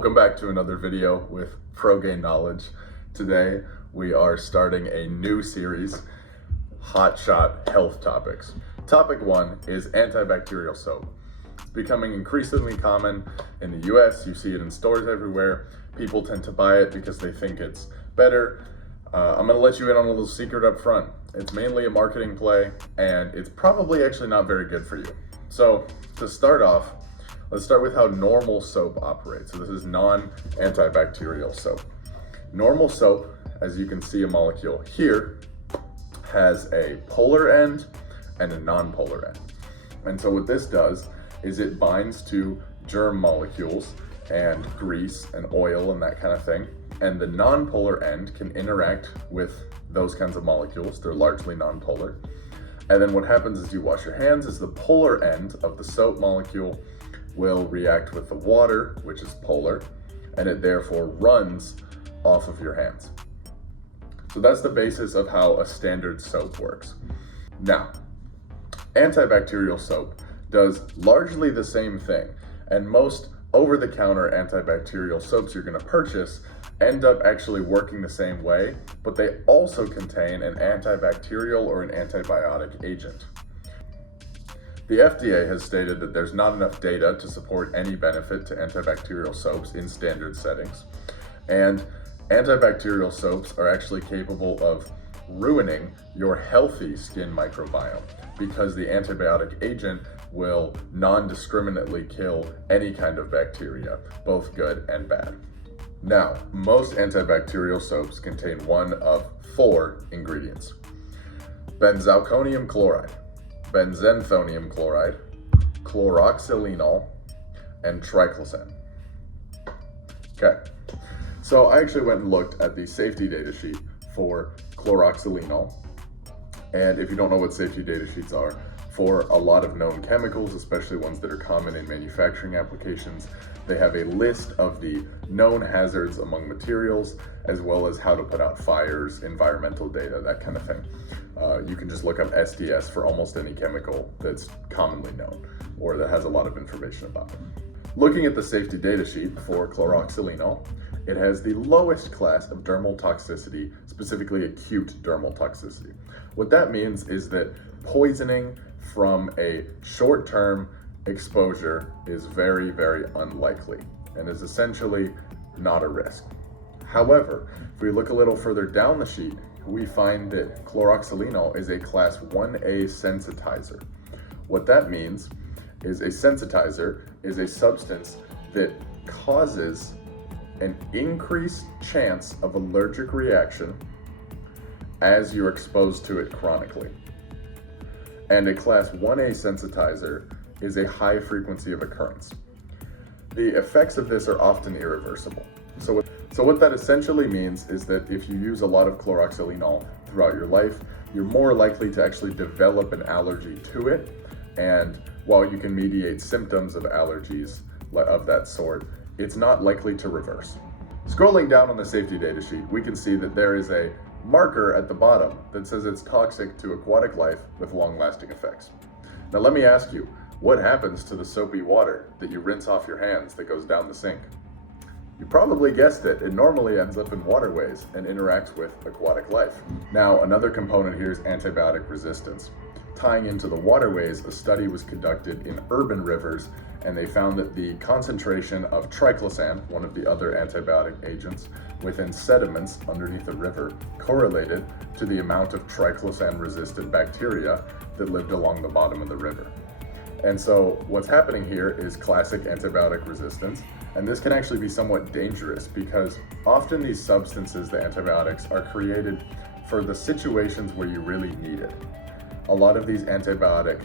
Welcome back to another video with ProGain Knowledge. Today we are starting a new series, Hotshot Health Topics. Topic 1 is antibacterial soap. It's becoming increasingly common in the US. You see it in stores everywhere. People tend to buy it because they think it's better. I'm gonna let you in on a little secret up front. It's mainly a marketing play and it's probably actually not very good for you. So to start off, let's start with how normal soap operates. So this is non-antibacterial soap. Normal soap, as you can see a molecule here, has a polar end and a non-polar end. And so what this does is it binds to germ molecules and grease and oil and that kind of thing. And the non-polar end can interact with those kinds of molecules. They're largely non-polar. And then what happens is you wash your hands is the polar end of the soap molecule will react with the water, which is polar, and it therefore runs off of your hands. So that's the basis of how a standard soap works. Now, antibacterial soap does largely the same thing, and most over-the-counter antibacterial soaps you're going to purchase end up actually working the same way, but they also contain an antibacterial or an antibiotic agent. The FDA has stated that there's not enough data to support any benefit to antibacterial soaps in standard settings. And antibacterial soaps are actually capable of ruining your healthy skin microbiome because the antibiotic agent will non-discriminately kill any kind of bacteria, both good and bad. Now, most antibacterial soaps contain one of 4 ingredients: benzalkonium chloride, benzenthonium chloride, chloroxylenol, and triclosan. Okay, so I actually went and looked at the safety data sheet for chloroxylenol. And if you don't know what safety data sheets are, for a lot of known chemicals, especially ones that are common in manufacturing applications, they have a list of the known hazards among materials, as well as how to put out fires, environmental data, that kind of thing. You can just look up SDS for almost any chemical that's commonly known or that has a lot of information about it. Looking at the safety data sheet for chloroxylenol, it has the lowest class of dermal toxicity, specifically acute dermal toxicity. What that means is that poisoning from a short-term exposure is very, very unlikely and is essentially not a risk. However, if we look a little further down the sheet, we find that chloroxylenol is a class 1A sensitizer. What that means is a sensitizer is a substance that causes an increased chance of allergic reaction as you're exposed to it chronically. And a class 1A sensitizer is a high frequency of occurrence. The effects of this are often irreversible. So what that essentially means is that if you use a lot of chloroxylenol throughout your life, you're more likely to actually develop an allergy to it. And while you can mediate symptoms of allergies of that sort, it's not likely to reverse. Scrolling down on the safety data sheet, we can see that there is a marker at the bottom that says it's toxic to aquatic life with long-lasting effects. Now let me ask you, what happens to the soapy water that you rinse off your hands that goes down the sink? You probably guessed it, it normally ends up in waterways and interacts with aquatic life. Now, another component here is antibiotic resistance. Tying into the waterways, a study was conducted in urban rivers, and they found that the concentration of triclosan, one of the other antibiotic agents, within sediments underneath a river correlated to the amount of triclosan-resistant bacteria that lived along the bottom of the river. And so what's happening here is classic antibiotic resistance, and this can actually be somewhat dangerous because often these substances, the antibiotics, are created for the situations where you really need it. A lot of these antibiotic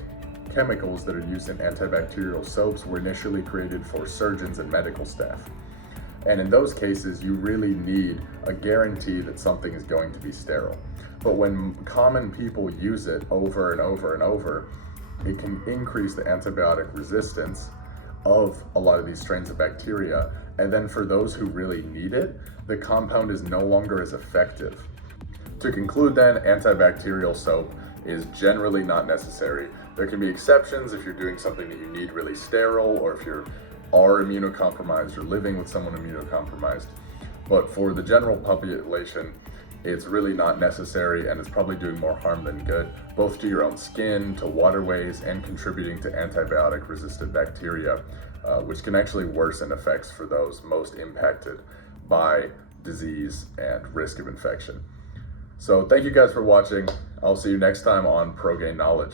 chemicals that are used in antibacterial soaps were initially created for surgeons and medical staff. And in those cases, you really need a guarantee that something is going to be sterile. But when common people use it over and over and over, it can increase the antibiotic resistance of a lot of these strains of bacteria. And then for those who really need it, the compound is no longer as effective. To conclude then, antibacterial soap is generally not necessary. There can be exceptions if you're doing something that you need really sterile, or if you're are immunocompromised or living with someone immunocompromised. But for the general population, it's really not necessary, and it's probably doing more harm than good, both to your own skin, to waterways, and contributing to antibiotic resistant bacteria, which can actually worsen effects for those most impacted by disease and risk of infection. So thank you guys for watching. I'll see you next time on ProGain Knowledge.